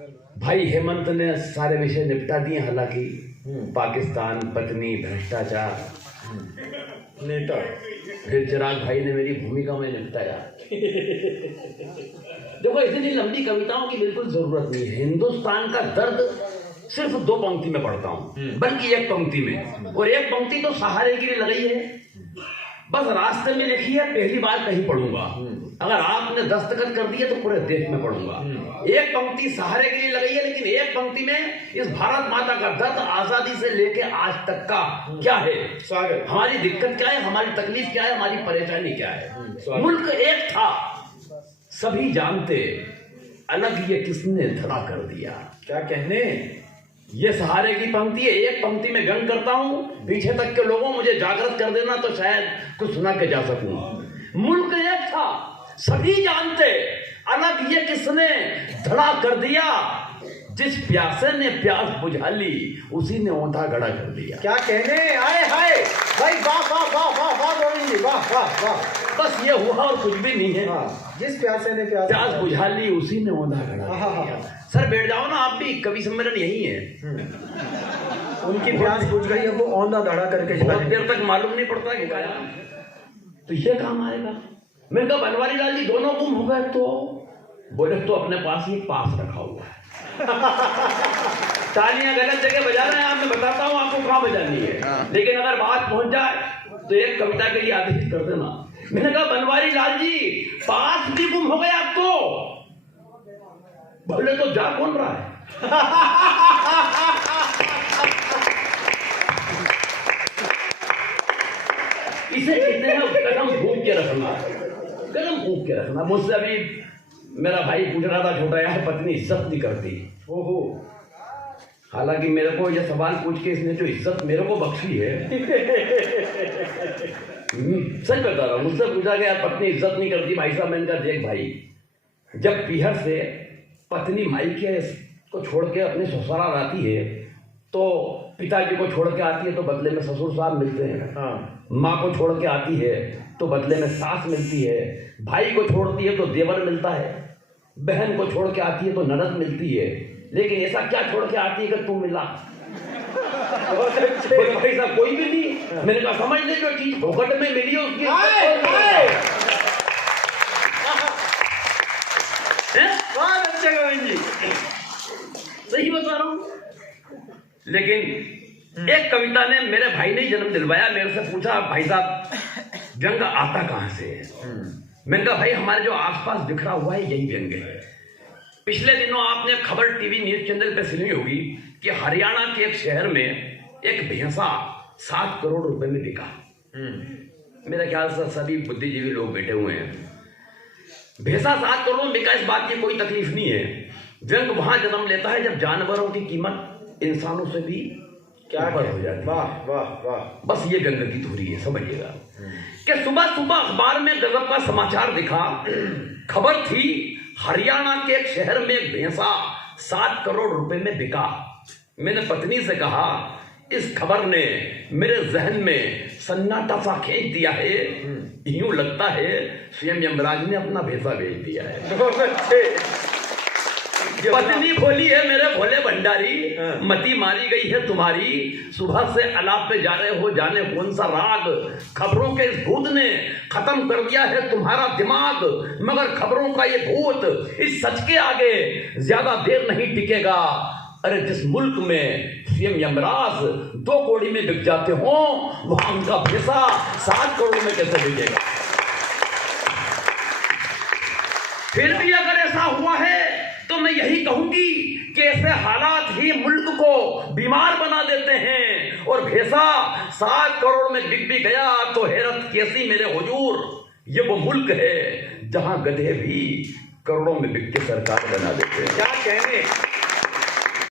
भाई हेमंत ने सारे विषय निपटा दिए, हालांकि पाकिस्तान, पत्नी, भ्रष्टाचार, नेता। फिर चिराग भाई ने मेरी भूमिका में निपटाया। देखो, इतनी लंबी कविताओं की बिल्कुल जरूरत नहीं है। हिंदुस्तान का दर्द सिर्फ 2 पंक्ति में पढ़ता हूँ, बल्कि 1 पंक्ति में, और 1 पंक्ति तो सहारे के लिए लगाई है, बस रास्ते में लिखी है, पहली बार कहीं पढ़ूंगा। अगर आपने दस्तखत कर दिए तो पूरे देश में पढ़ूंगा। 1 पंक्ति सहारे के लिए लगाई है, लेकिन 1 पंक्ति में इस भारत माता का दर्द आजादी से लेके आज तक का क्या है, स्वागत, हमारी दिक्कत क्या है, हमारी तकलीफ क्या है, हमारी परेशानी क्या है। मुल्क एक था, सभी जानते, अलग ये किसने धड़ा कर दिया। क्या कहने। ये सहारे की पंक्ति है, 1 पंक्ति में व्यंग करता हूं, पीछे तक के लोगों मुझे जागृत कर देना तो शायद कुछ सुना के जा सकूं। मुल्क एक था, सभी जानते, अलग ये किसने धड़ा कर दिया। जिस प्यासे ने प्यास बुझा ली, उसी ने ओंधा गड़ा कर दिया। क्या कहने। आए हाय भाई, वाह वाह वाह वाह वाह गोविंद जी, वाह वाह वाह। बस ये हुआ और कुछ भी नहीं है। जिस प्यासे ने प्यास बुझा ली, उसी ने ओंधा गड़ा कर दिया। सर बैठ जाओ ना, आप भी, कवि सम्मेलन यही है। उनकी प्यास बुझ गई है, वो औंधा धड़ा करके बहुत देर तक मालूम नहीं पड़ता कि गाया तो ये काम आएगा। मैंने कहा बनवारी लाल जी दोनों गुम हो गए, तो बोले तो अपने पास ही पास रखा हुआ है। तालियां गलत जगह बजा रहे हैं आप, मैं बताता हूँ आपको कहाँ बजानी है, लेकिन अगर बात पहुंच जाए तो एक कविता के लिए आदेश कर देना। मैंने कहा बनवारी लाल जी पास भी गुम हो गया आपको, बोले तो जा कौन रहा है। इसे कहते हैं कदम फूंक के रखना, कदम फूंक के रखना। मुझसे अभी मेरा भाई पूछ रहा था, छोटा यार पत्नी इज्जत नहीं करती। ओहो, हालांकि मेरे को ये सवाल पूछ के इसने जो इज्जत मेरे को बख्शी है, सच बता रहा हूँ, मुझसे पूछा गया पत्नी इज्जत नहीं करती भाई साहब। मैंने कहा देख भाई, जब पीहर से पत्नी मायके को छोड़ के अपने ससुराल आती है, तो पिताजी को छोड़ के आती है तो बदले में ससुर साहब मिलते हैं। माँ को छोड़ के आती है तो बदले में सास मिलती है। भाई को छोड़ती है तो देवर मिलता है। बहन को छोड़ के आती है तो ननद मिलती है। लेकिन ऐसा क्या छोड़ के आती है कि तू मिला। भाई साहब कोई भी नहीं। मैंने कहा समझ ले, जो चीज भोगट में मिली है उसकी बहुत अच्छे गोविंद जी, सही बता रहा हूँ। लेकिन एक कविता ने मेरे भाई ने जन्म दिलवाया। मेरे से पूछा भाई साहब व्यंग आता कहाँ से है। मैंने कहा भाई हमारे जो आसपास बिखरा हुआ है यही व्यंग है। पिछले दिनों आपने खबर टीवी न्यूज चैनल पे सुनी होगी कि हरियाणा के एक शहर में एक भैंसा 7 करोड़ रुपए में बिका। मेरे ख्याल से सभी बुद्धिजीवी लोग बैठे हुए हैं। भैंसा 7 करोड़ में बिका, इस बात की कोई तकलीफ नहीं है। व्यंग वहां जन्म लेता है जब जानवरों की कीमत इंसानों से भी क्या हो जाती है। वाह वाह वाह। बस ये व्यंग की धुरी है, समझिएगा। कि सुबह सुबह अखबार में गजब का समाचार दिखा। खबर थी हरियाणा के एक शहर में एक भैंसा 7 करोड़ रुपए में बिका। मैंने पत्नी से कहा इस खबर ने मेरे जहन में सन्नाटा सा खींच दिया है। यूं लगता है स्वयं यमराज ने अपना भैंसा भेज दिया है। पत्नी बोली है मेरे भोले भंडारी, मती मारी गई है तुम्हारी। सुबह से अलाप पे जा रहे हो, जाने कौन सा राग। खबरों के इस भूत ने खत्म कर दिया है तुम्हारा दिमाग। मगर खबरों का ये भूत इस सच के आगे ज्यादा देर नहीं टिकेगा। अरे जिस मुल्क में सीएम यमराज 2 कौड़ी में बिक जाते हो, वहां उनका भैंसा 7 करोड़ में कैसे बिकेगा। फिर भी अगर ऐसा हुआ है तो मैं यही कहूंगी कि ऐसे हालात ही मुल्क को बीमार बना देते हैं। और भैंसा 7 करोड़ में बिक भी गया तो हैरत कैसी मेरे हुजूर, ये वो मुल्क है जहां गधे भी करोड़ों में बिक के सरकार बना देते हैं। क्या कहने।